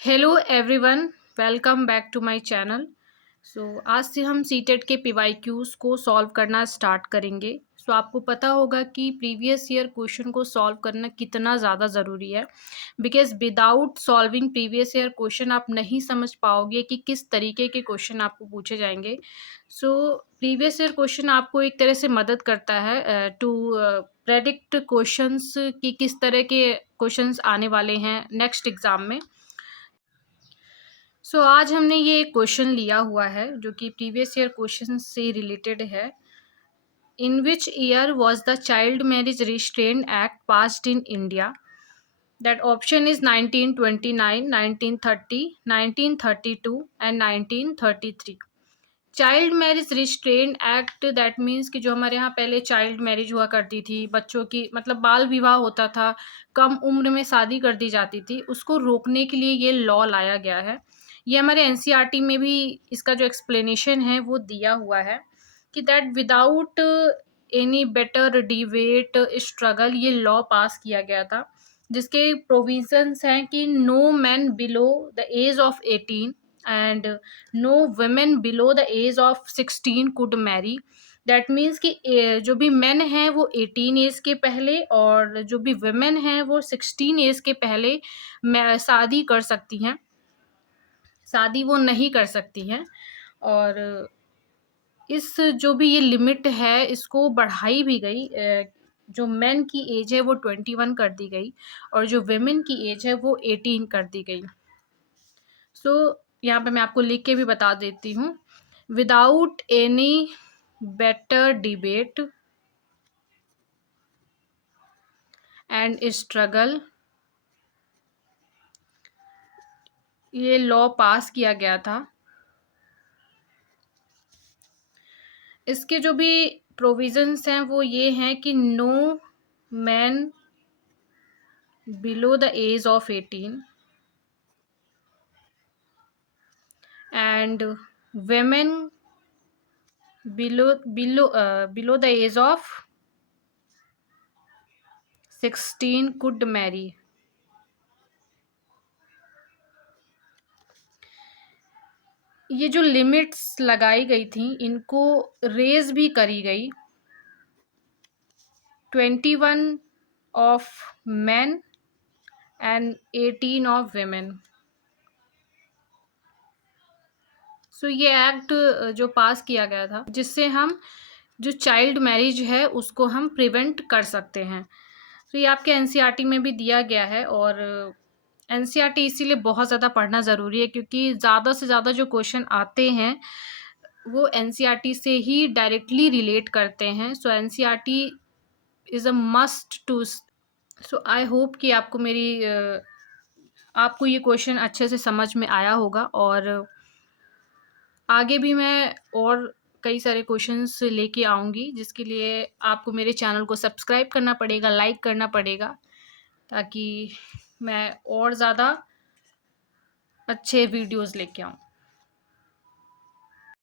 Hello everyone, welcome back to my channel. आज से हम सीटेट के पीवाईक्यूज़ को सॉल्व करना स्टार्ट करेंगे। आपको पता होगा कि प्रीवियस ईयर क्वेश्चन को सॉल्व करना कितना ज़्यादा ज़रूरी है, because without solving previous year question आप नहीं समझ पाओगे कि किस तरीके के क्वेश्चन आपको पूछे जाएंगे। प्रीवियस ईयर क्वेश्चन आपको एक तरह से मदद करता है टू प्रेडिक्ट क्वेश्चंस कि किस तरह के क्वेश्चंस आने वाले हैं नेक्स्ट एग्ज़ाम में। आज हमने ये क्वेश्चन लिया हुआ है जो कि प्रीवियस ईयर क्वेश्चन से रिलेटेड है। In which year was the child marriage restraint act passed in India? That option is 1929, 1930, 1932 and 1933। Child marriage restraint act that means कि जो हमारे यहाँ पहले चाइल्ड मैरिज हुआ करती थी, बच्चों की मतलब बाल विवाह होता था, कम उम्र में शादी कर दी जाती थी, उसको रोकने के लिए ये लॉ लाया गया है। ये हमारे एनसीईआरटी में भी इसका जो एक्सप्लेनेशन है वो दिया हुआ है कि that without any better debate struggle ये लॉ पास किया गया था, जिसके प्रोविजंस हैं कि no man below the age of 18 and no women below the age of 16 could marry. That means कि जो भी मेन हैं वो 18 एज के पहले और जो भी वुमेन हैं वो 16 एज के पहले शादी कर सकती हैं, शादी वो नहीं कर सकती हैं। और इस जो भी ये लिमिट है इसको बढ़ाई भी गई। जो मेन की एज है वो 21 कर दी गई और जो वेमेन की एज है वो 18 कर दी गई। यहाँ पे मैं आपको लिख के भी बता देती हूँ। Without any better debate and struggle ये लॉ पास किया गया था। इसके जो भी प्रोविजंस हैं वो ये हैं कि no man below the age of 18 and women below the age of 16 could marry। ये जो लिमिट्स लगाई गई थी इनको रेज भी करी गई। 21 of men and 18 of women। ये एक्ट जो पास किया गया था जिससे हम जो चाइल्ड मैरिज है उसको हम प्रिवेंट कर सकते हैं। ये आपके एनसीईआरटी में भी दिया गया है और एनसीईआरटी इसीलिए बहुत ज़्यादा पढ़ना ज़रूरी है क्योंकि ज़्यादा से ज़्यादा जो क्वेश्चन आते हैं वो एनसीईआरटी से ही डायरेक्टली रिलेट करते हैं। NCERT is a must too. I hope कि आपको ये क्वेश्चन अच्छे से समझ में आया होगा और आगे भी मैं और कई सारे क्वेश्चंस लेके आऊँगी, जिसके लिए आपको मेरे चैनल को सब्सक्राइब करना पड़ेगा, लाइक करना पड़ेगा, ताकि मैं और ज़्यादा अच्छे वीडियोज़ लेके आऊँ।